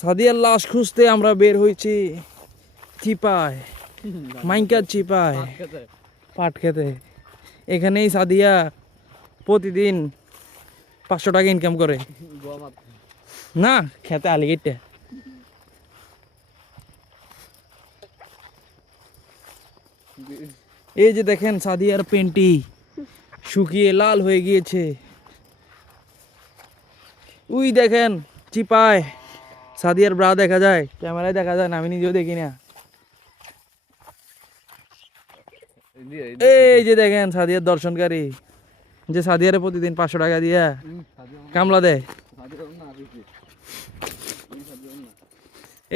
সাদিয়ার লাশ খুঁজতে আমরা বের হয়েছি চিপায়, মাইনকার চিপায় পাট খেতে। এখানেই সাদিয়া প্রতিদিন 500 টাকা ইনকাম করে। না খেতে আলিগেটে। এই যে দেখেন সাদিয়ার পেন্টি শুকিয়ে লাল হয়ে গিয়েছে। উই দেখেন চিপায় সাদিয়ার ব্রা দেখা যায়, ক্যামেরায় দেখা যায় না, আমি নিজেও দেখি না। এই যে দেখেন সাদিয়ার দর্শনকারী, যে সাদিয়ারে প্রতিদিন 500 টাকা দিয়া কামলা দেয়।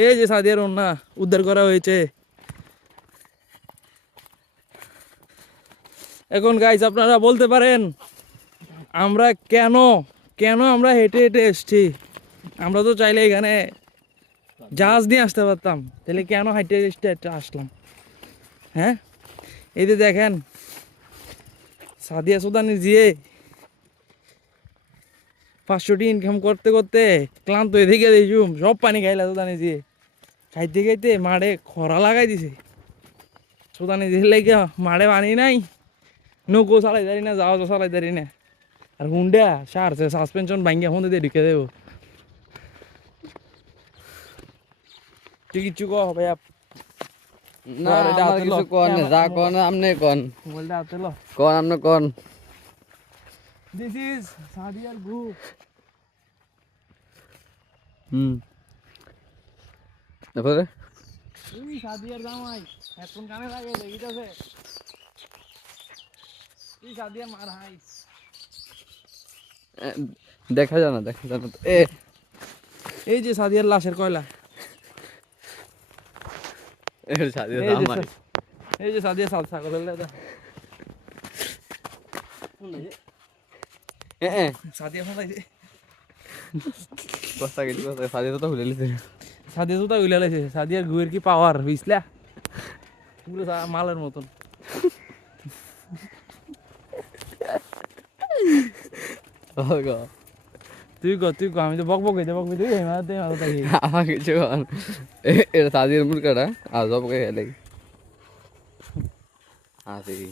এই যে সাদিয়ার ওন্না উদ্ধার করা হয়েছে। এখন গাইস আপনারা বলতে পারেন আমরা কেন আমরা হেঁটে হেঁটে এসছি? আমরা তো চাইলে এখানে জাহাজ নিয়ে আসতে পারতাম, তাহলে কেন হেঁটে হেঁটে আসলাম? হ্যাঁ, এই যে দেখেন সাদিয়া সুদানি জিয়ে 500টি ইনকাম করতে করতে ক্লান্ত হয়ে থেকে দেখুম সব পানি খাইলা সুদানি জিয়ে। খাইতে খাইতে মাঠে খরা লাগাই দিছে। সুদানি জিয়ে লেগে মাঠে পানি নাই, নৌকো চালাই দাঁড়ি না, জাহাজও চালাই দাঁড়ি না। আর হুন্ডা সারছে সাসপেনশন ভাঙ্গা হুন্ডে দিয়ে ঢুকে দেবো। তুই কিচ্ছু কহ ভাইয়া? না আমার কিছু কোন না, যা কোন আপনি কোন। মোবাইলটা হাতে লো। কোন আপনি কোন। দিস ইজ সাদিয়ার গ্রুপ। তারপরে এই সাদিয়ার জামাই হেডফোন কানে লাগে দেখিতেছে। এই সাদিয়া মার হাই। দেখা যায় না তো। এই যে সাদিয়ার লাশের কয়লা। সাদিয়া এই যে আমার এই যে সাদিয়া ছাগলের লেদা। সাদিয়া ফোনাইছে। বস্তা গেছি সাদিয়া তো ভুলে লিছে। সাদিয়া জুতা উইলা লাইছে। সাদিয়ার গুয়ের কি পাওয়ার বুঝলা? পুরো মালের মতন। তুই কো আমি তো বক হইতে তুই মারতে থাকি। আমার কিছু এটা সাদিয়ার মুরগাটা আর জব কে লাগে আসি।